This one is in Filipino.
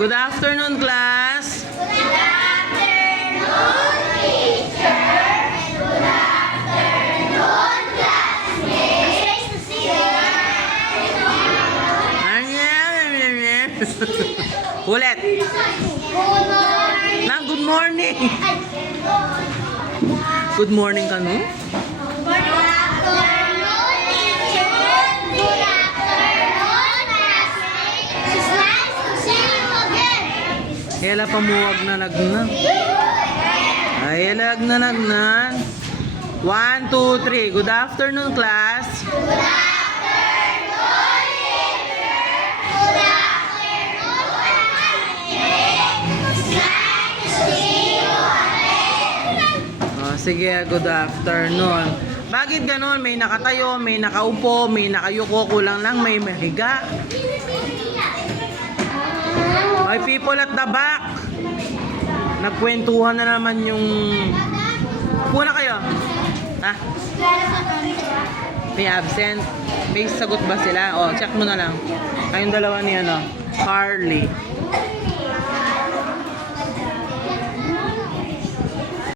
Good afternoon, class. Good afternoon, teacher. And good afternoon, classmates. Nice to see you. Ulit. Good morning. Nang good morning. Ay, Good morning ka, no? good afternoon, teacher. Good afternoon, classmates. It's nice to see you again. Kaya pamuwag na nagna. Ay, lag na nagnan. 1, 2, 3. Good afternoon, class. Good afternoon, teacher. Good afternoon, classmates. It's nice to see you again. Oh, sige, good afternoon. Bakit ganun? May nakatayo, may nakaupo, may nakayuko, kulang lang may mahiga. Ay, people at the back. Nagkwentuhan na naman yung... Upo na kayo. Ha? May absent. May sagot ba sila? O, check mo na lang. Kayong dalawa ni ano, Carly.